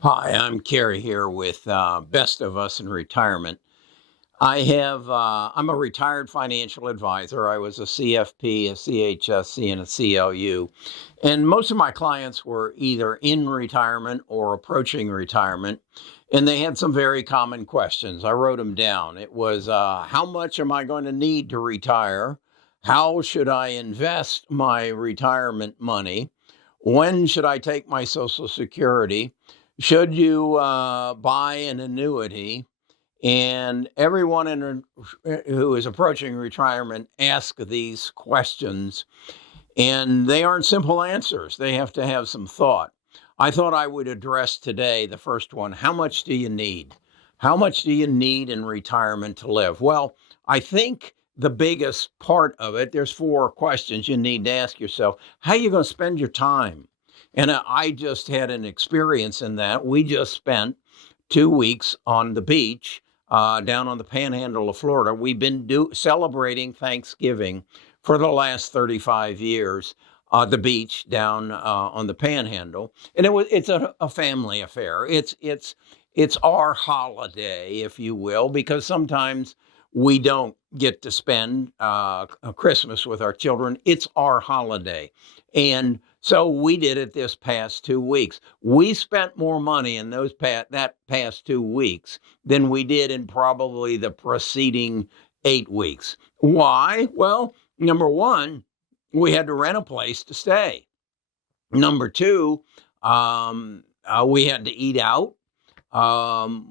Hi, I'm Kerry here with Best of Us in Retirement. I'm a retired financial advisor. I was a CFP, a CHSC, and a CLU. And most of my clients were either in retirement or approaching retirement. And they had some very common questions. I wrote them down. It was how much am I going to need to retire? How should I invest my retirement money? When should I take my Social Security? Should you buy an annuity? And everyone who is approaching retirement asks these questions, and they aren't simple answers. They have to have some thought. I thought I would address today the first one. How much do you need? How much do you need in retirement to live? Well, I think the biggest part of it, there's four questions you need to ask yourself. How are you going to spend your time? And I just had an experience in that. We just spent 2 weeks on the beach down on the panhandle of Florida. We've been celebrating Thanksgiving for the last 35 years, the beach down on the panhandle. And it's a family affair. It's our holiday, if you will, because sometimes we don't get to spend Christmas with our children. It's our holiday. And so we did it this past 2 weeks. We spent more money in that past 2 weeks than we did in probably the preceding 8 weeks. Why? Well, number one, we had to rent a place to stay. Number two, we had to eat out.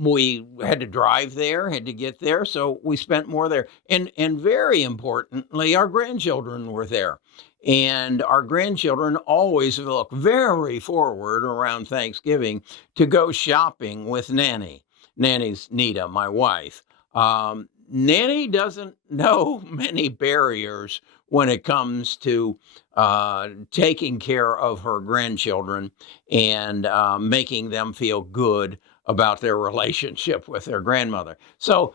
We had to drive there, had to get there, so we spent more there. And very importantly, our grandchildren were there. And our grandchildren always look very forward around Thanksgiving to go shopping with Nanny. Nanny's Nita, my wife. Nanny doesn't know many barriers when it comes to taking care of her grandchildren and making them feel good about their relationship with their grandmother. So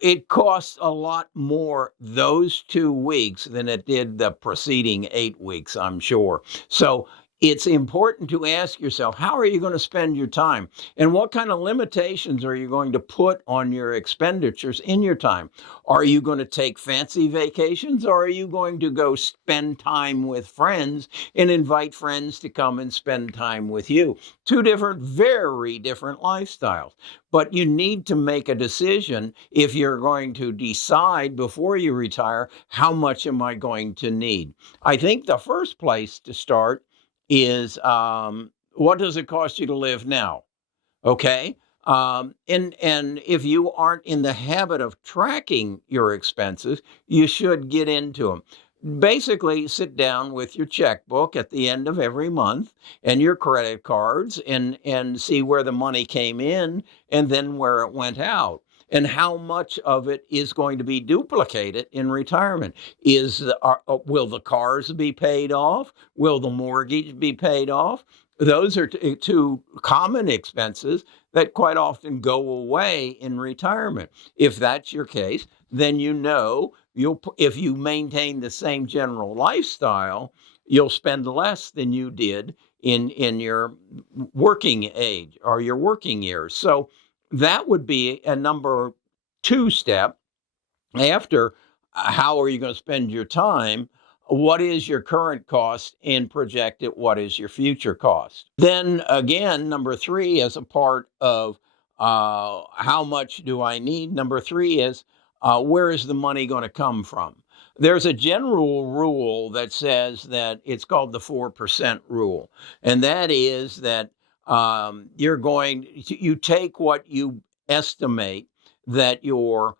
it costs a lot more those 2 weeks than it did the preceding 8 weeks, I'm sure. So it's important to ask yourself, how are you going to spend your time? And what kind of limitations are you going to put on your expenditures in your time? Are you going to take fancy vacations, or are you going to go spend time with friends and invite friends to come and spend time with you? Two different, very different lifestyles. But you need to make a decision if you're going to decide before you retire, how much am I going to need? I think the first place to start is what does it cost you to live now? Okay. And if you aren't in the habit of tracking your expenses, you should get into them. Basically, sit down with your checkbook at the end of every month and your credit cards and see where the money came in and then where it went out. And how much of it is going to be duplicated in retirement? Will the cars be paid off? Will the mortgage be paid off? Those are two common expenses that quite often go away in retirement. If that's your case, then if you maintain the same general lifestyle, you'll spend less than you did in your working age or your working years. So that would be a number two step after how are you going to spend your time? What is your current cost and project it? What is your future cost? Then again, number three, as a part of how much do I need? Number three is where is the money going to come from? There's a general rule that says that it's called the 4% rule. And that is that you take what you estimate that your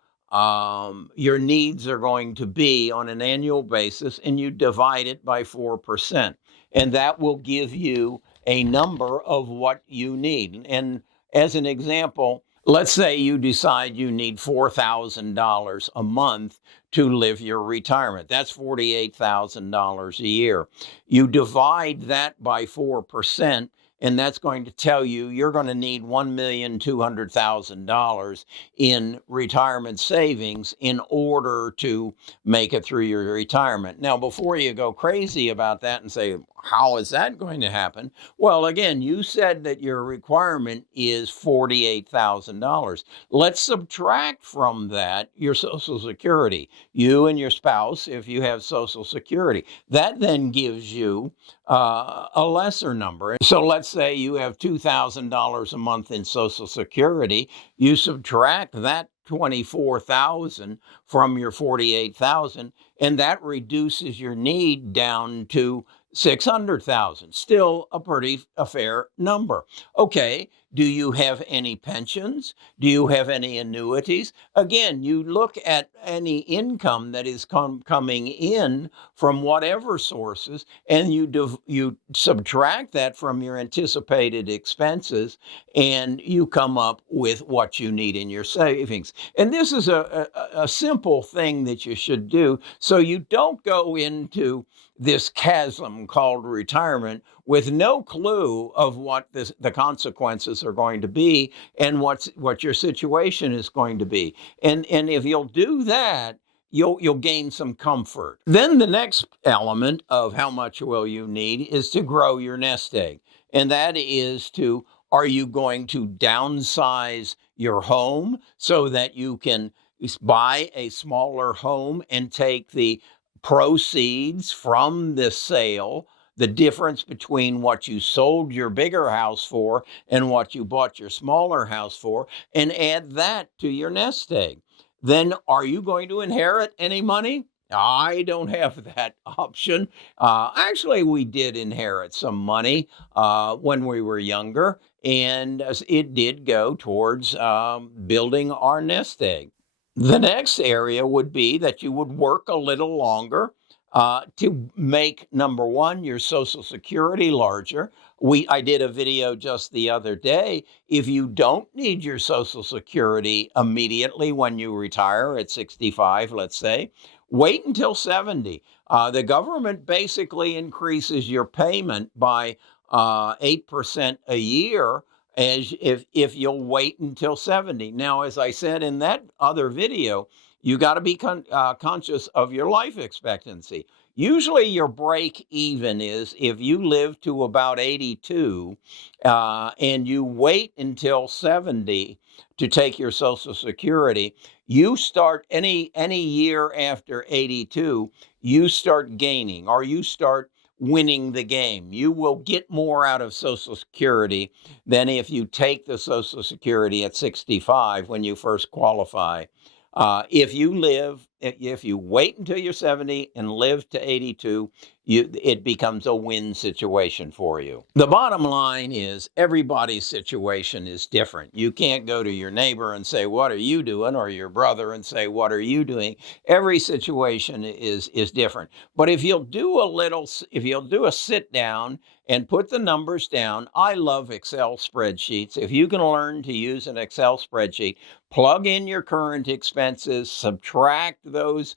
needs are going to be on an annual basis, and you divide it by 4%. And that will give you a number of what you need. And as an example, let's say you decide you need $4,000 a month to live your retirement. That's $48,000 a year. You divide that by 4%, and that's going to tell you you're going to need $1,200,000 in retirement savings in order to make it through your retirement. Now, before you go crazy about that and say, how is that going to happen? Well, again, you said that your requirement is $48,000. Let's subtract from that your Social Security. You and your spouse, if you have Social Security. That then gives you a lesser number. So let's say you have $2,000 a month in Social Security. You subtract that 24,000 from your 48,000, and that reduces your need down to 600,000. Still a fair number. Okay, do you have any pensions? Do you have any annuities? Again, you look at any income that is coming in from whatever sources, and you subtract that from your anticipated expenses, and you come up with what you need in your savings. And this is a simple thing that you should do so you don't go into this chasm called retirement with no clue of what the consequences are going to be and what your situation is going to be. And if you'll do that, you'll gain some comfort. Then the next element of how much will you need is to grow your nest egg. And that is are you going to downsize your home so that you can buy a smaller home and take the proceeds from the sale, the difference between what you sold your bigger house for and what you bought your smaller house for, and add that to your nest egg? Then are you going to inherit any money? I don't have that option. Actually, we did inherit some money when we were younger, and it did go towards building our nest egg. The next area would be that you would work a little longer to make, number one, your Social Security larger. I did a video just the other day. If you don't need your Social Security immediately when you retire at 65, let's say, wait until 70. The government basically increases your payment by 8% a year as if you'll wait until 70. Now, as I said in that other video, you got to be conscious of your life expectancy. Usually your break even is if you live to about 82 and you wait until 70 to take your Social Security, you start any year after 82, you start gaining, or you start winning the game. You will get more out of Social Security than if you take the Social Security at 65 when you first qualify. If you wait until you're 70 and live to 82, it becomes a win situation for you. The bottom line is everybody's situation is different. You can't go to your neighbor and say, what are you doing? Or your brother and say, what are you doing? Every situation is different. But if you'll do a sit down and put the numbers down, I love Excel spreadsheets. If you can learn to use an Excel spreadsheet, plug in your current expenses, subtract those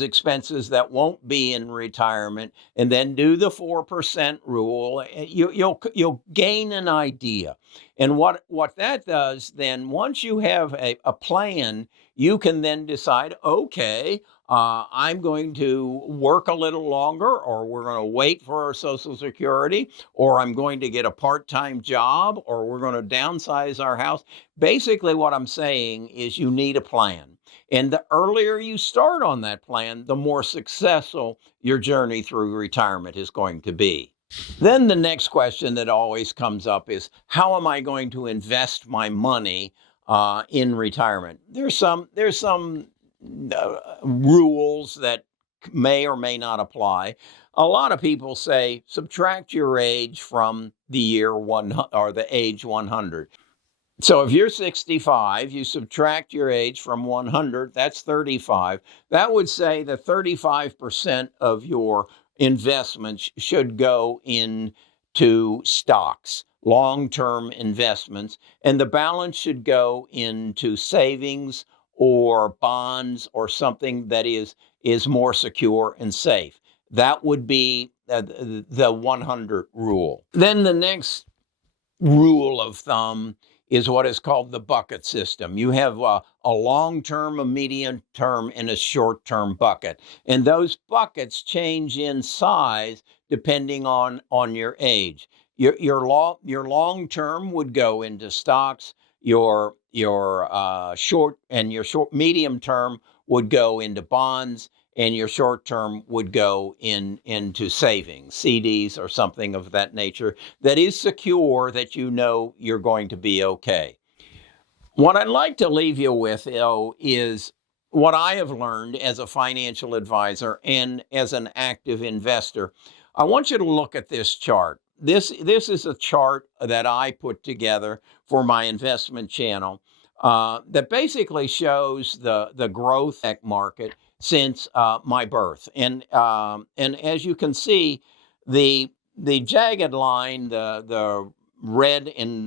expenses that won't be in retirement, and then do the 4% rule. You'll gain an idea. And what that does, then once you have a plan, you can then decide, okay, I'm going to work a little longer, or we're going to wait for our Social Security, or I'm going to get a part-time job, or we're going to downsize our house. Basically, what I'm saying is you need a plan. And the earlier you start on that plan, the more successful your journey through retirement is going to be. Then the next question that always comes up is, how am I going to invest my money in retirement? There's some rules that may or may not apply. A lot of people say subtract your age from the year one or the age 100. So if you're 65, you subtract your age from 100, that's 35. That would say that 35% of your investments should go into stocks, long-term investments, and the balance should go into savings or bonds or something that is more secure and safe. That would be the 100 rule. Then the next rule of thumb is what is called the bucket system. You have a long-term, a medium-term, and a short-term bucket. And those buckets change in size depending on your age. Your long-term would go into stocks. Your short medium term would go into bonds, and your short term would go into savings, CDs or something of that nature that is secure, that you know you're going to be okay. What I'd like to leave you with, though, is what I have learned as a financial advisor and as an active investor. I want you to look at this chart. This is a chart that I put together for my investment channel that basically shows the growth market since my birth. And as you can see, the jagged line, the red and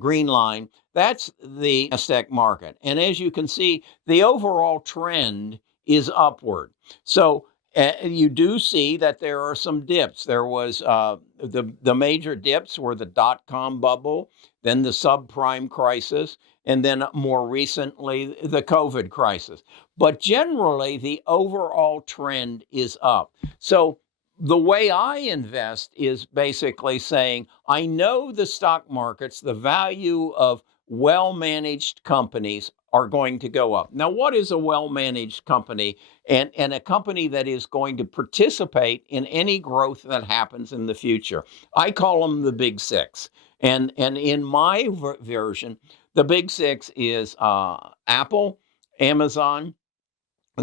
green line, that's the NASDAQ market. And as you can see, the overall trend is upward. So you do see that there are some dips. There was the major dips were the dot-com bubble, then the subprime crisis, and then more recently, the COVID crisis. But generally, the overall trend is up. So the way I invest is basically saying, I know the stock markets, the value of well-managed companies are going to go up. Now, what is a well-managed company? And a company that is going to participate in any growth that happens in the future. I call them the big six. And in my version, the big six is Apple, Amazon,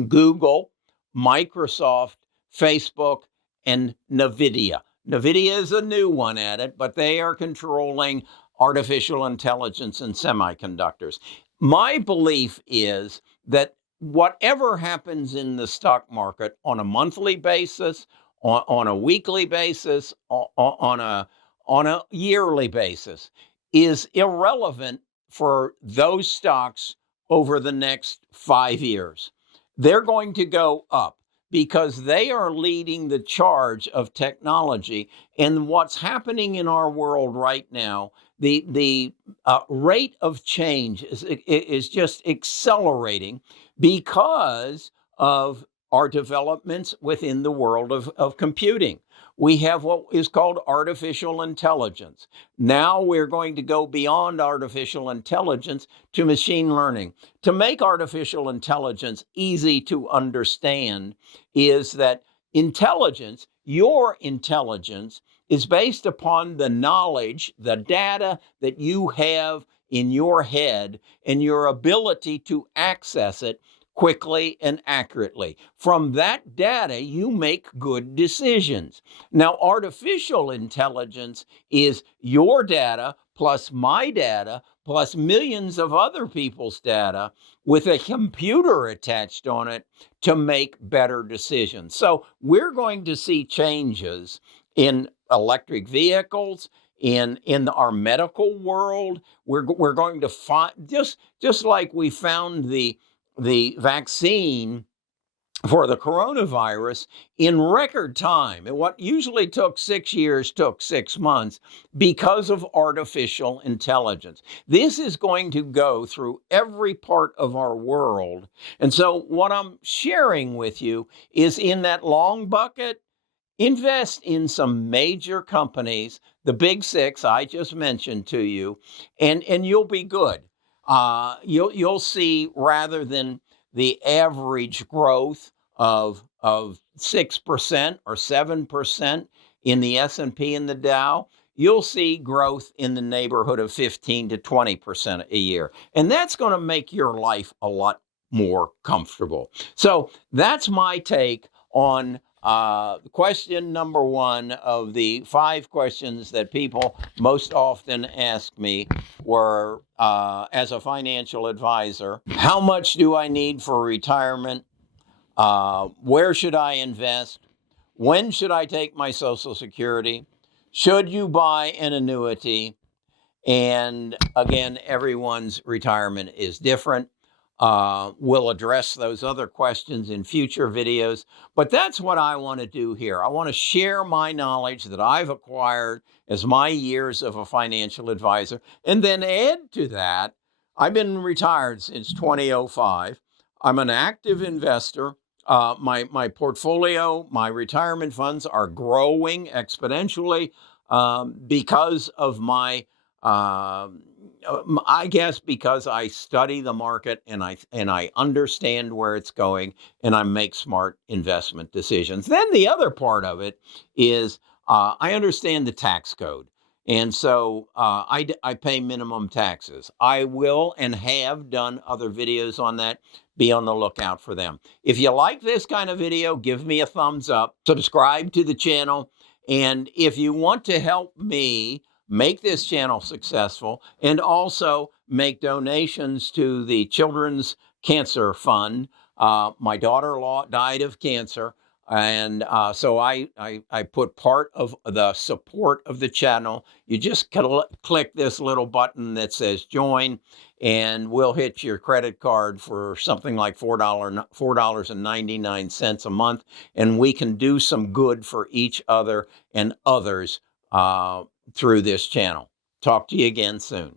Google, Microsoft, Facebook, and NVIDIA. NVIDIA is a new one at it, but they are controlling artificial intelligence and semiconductors. My belief is that whatever happens in the stock market on a monthly basis, on a weekly basis, on a yearly basis, is irrelevant for those stocks over the next 5 years. They're going to go up because they are leading the charge of technology. And what's happening in our world right now, the rate of change is just accelerating because of our developments within the world of computing. We have what is called artificial intelligence. Now we're going to go beyond artificial intelligence to machine learning. To make artificial intelligence easy to understand is that intelligence, your intelligence, is based upon the knowledge, the data that you have in your head and your ability to access it quickly and accurately. From that data, you make good decisions. Now, artificial intelligence is your data plus my data plus millions of other people's data with a computer attached on it to make better decisions. So we're going to see changes in electric vehicles, in our medical world. We're going to find, just like we found the vaccine for the coronavirus in record time. And what usually took 6 years took 6 months because of artificial intelligence. This is going to go through every part of our world. And so what I'm sharing with you is, in that long bucket, invest in some major companies, the big six I just mentioned to you, and you'll be good. You'll see, rather than the average growth of 6% or 7% in the S&P and the Dow, you'll see growth in the neighborhood of 15 to 20% a year. And that's going to make your life a lot more comfortable. So that's my take on question number one of the 5 questions that people most often ask me were, as a financial advisor, how much do I need for retirement? Where should I invest? When should I take my Social Security? Should you buy an annuity? And again, everyone's retirement is different. we'll address those other questions in future videos. But that's what I want to do here. I want to share my knowledge that I've acquired as my years of a financial advisor, and then add to that. I've been retired since 2005. I'm an active investor. My portfolio, my retirement funds are growing exponentially because of my I guess because I study the market and I understand where it's going, and I make smart investment decisions. Then the other part of it is I understand the tax code. And so I pay minimum taxes. I will and have done other videos on that. Be on the lookout for them. If you like this kind of video, give me a thumbs up, subscribe to the channel. And if you want to help me make this channel successful and also make donations to the Children's Cancer Fund. My daughter-in-law died of cancer, and so I put part of the support of the channel. You just click this little button that says join, and we'll hit your credit card for something like $4.99 a month, and we can do some good for each other and others through this channel. Talk to you again soon.